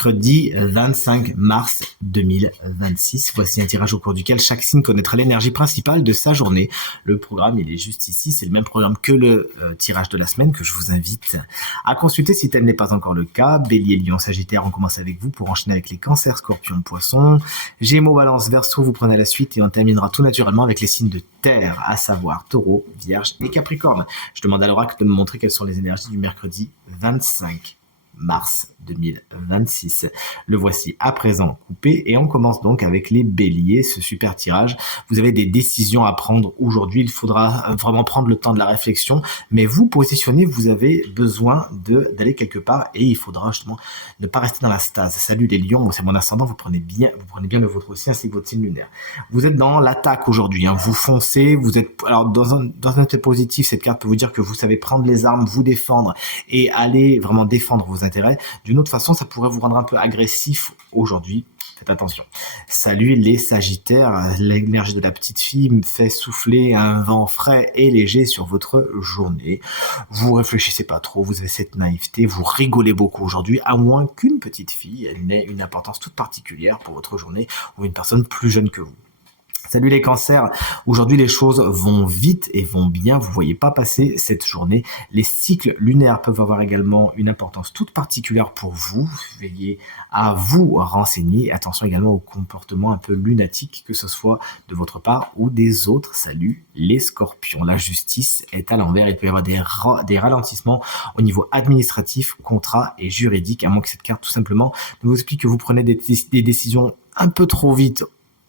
mercredi 25 mars 2026. Voici un tirage au cours duquel chaque signe connaîtra l'énergie principale de sa journée. Le programme, il est juste ici. C'est le même programme que le tirage de la semaine que je vous invite à consulter si tel n'est pas encore le cas. Bélier, Lion, Sagittaire, on commence avec vous pour enchaîner avec les cancers, Scorpion, Poisson. Gémeaux, Balance, Verseau, vous prenez la suite et on terminera tout naturellement avec les signes de terre, à savoir Taureau, Vierge et Capricorne. Je demande à l'oracle de me montrer quelles sont les énergies du mercredi 25 mars 2026. Le voici à présent coupé et on commence donc avec les béliers, ce super tirage. Vous avez des décisions à prendre aujourd'hui, il faudra vraiment prendre le temps de la réflexion, mais vous positionnez, vous avez besoin d'aller quelque part et il faudra justement ne pas rester dans la stase. Salut les lions, moi c'est mon ascendant, vous prenez bien le vôtre aussi ainsi que votre signe lunaire. Vous êtes dans l'attaque aujourd'hui, vous foncez, vous êtes alors dans un état positif, cette carte peut vous dire que vous savez prendre les armes, vous défendre et aller vraiment défendre vos intérêts. D'une autre façon, ça pourrait vous rendre un peu agressif aujourd'hui. Faites attention. Salut les Sagittaires, l'énergie de la petite fille me fait souffler un vent frais et léger sur votre journée. Vous réfléchissez pas trop, vous avez cette naïveté, vous rigolez beaucoup aujourd'hui, à moins qu'une petite fille n'ait une importance toute particulière pour votre journée ou une personne plus jeune que vous. Salut les cancers, aujourd'hui les choses vont vite et vont bien, vous ne voyez pas passer cette journée. Les cycles lunaires peuvent avoir également une importance toute particulière pour vous, veillez à vous renseigner, attention également aux comportements un peu lunatiques, que ce soit de votre part ou des autres. Salut les scorpions, la justice est à l'envers, il peut y avoir des ralentissements au niveau administratif, contrat et juridique, à moins que cette carte tout simplement ne vous explique que vous prenez des décisions un peu trop vite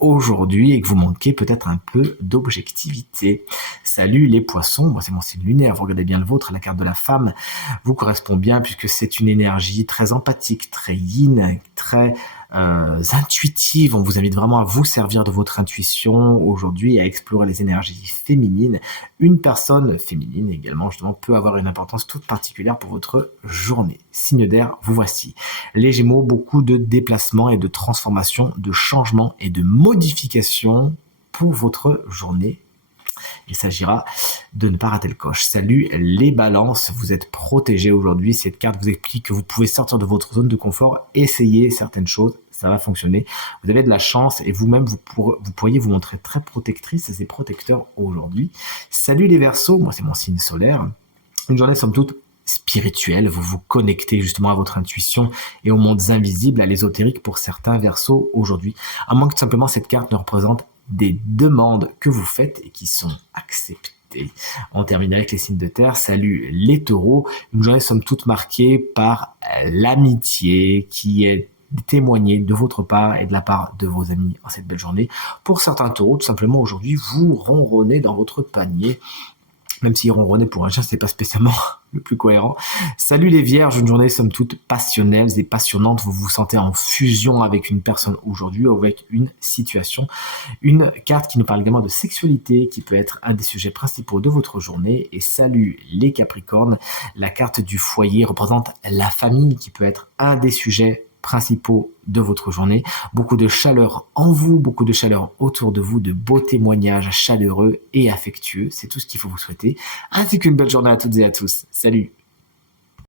aujourd'hui et que vous manquez peut-être un peu d'objectivité. Salut les poissons, moi c'est mon signe lunaire, vous regardez bien le vôtre, la carte de la femme vous correspond bien puisque c'est une énergie très empathique, très yin, très intuitive. On vous invite vraiment à vous servir de votre intuition aujourd'hui, à explorer les énergies féminines. Une personne féminine également justement peut avoir une importance toute particulière pour votre journée. Signe d'air, vous voici. Les Gémeaux, beaucoup de déplacements et de transformations, de changements et de modifications pour votre journée. Il s'agira de ne pas rater le coche. Salut les balances, vous êtes protégés aujourd'hui. Cette carte vous explique que vous pouvez sortir de votre zone de confort, essayer certaines choses, ça va fonctionner. Vous avez de la chance et vous-même, vous pourriez vous montrer très protectrice et protecteur aujourd'hui. Salut les Verseaux, moi c'est mon signe solaire. Une journée somme toute spirituelle, vous vous connectez justement à votre intuition et aux mondes invisibles, à l'ésotérique pour certains Verseaux aujourd'hui. À moins que tout simplement cette carte ne représente des demandes que vous faites et qui sont acceptées. On termine avec les signes de terre. Salut les taureaux. Une journée somme toute marquée par l'amitié qui est témoignée de votre part et de la part de vos amis en cette belle journée. Pour certains taureaux, tout simplement aujourd'hui, vous ronronnez dans votre panier. Même si ronronner pour un chien, c'est pas spécialement le plus cohérent. Salut les vierges, une journée somme toute passionnelle et passionnante. Vous vous sentez en fusion avec une personne aujourd'hui ou avec une situation. Une carte qui nous parle également de sexualité, qui peut être un des sujets principaux de votre journée. Et salut les capricornes, la carte du foyer représente la famille, qui peut être un des sujets principaux de votre journée. Beaucoup de chaleur en vous, beaucoup de chaleur autour de vous, de beaux témoignages chaleureux et affectueux. C'est tout ce qu'il faut vous souhaiter. Ainsi qu'une belle journée à toutes et à tous. Salut!